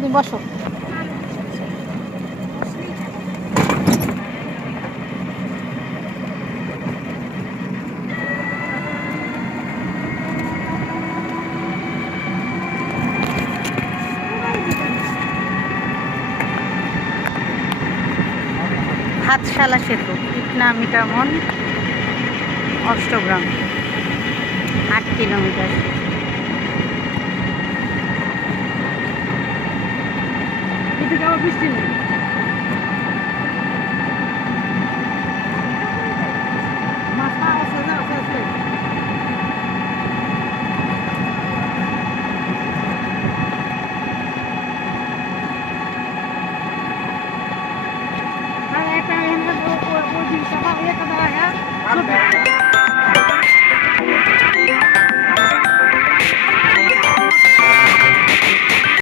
তুমি বসো। হাতশালা সেতু ইটনা মিটামন অষ্টগ্রাম আট কিলোমিটার। 60 bin lira.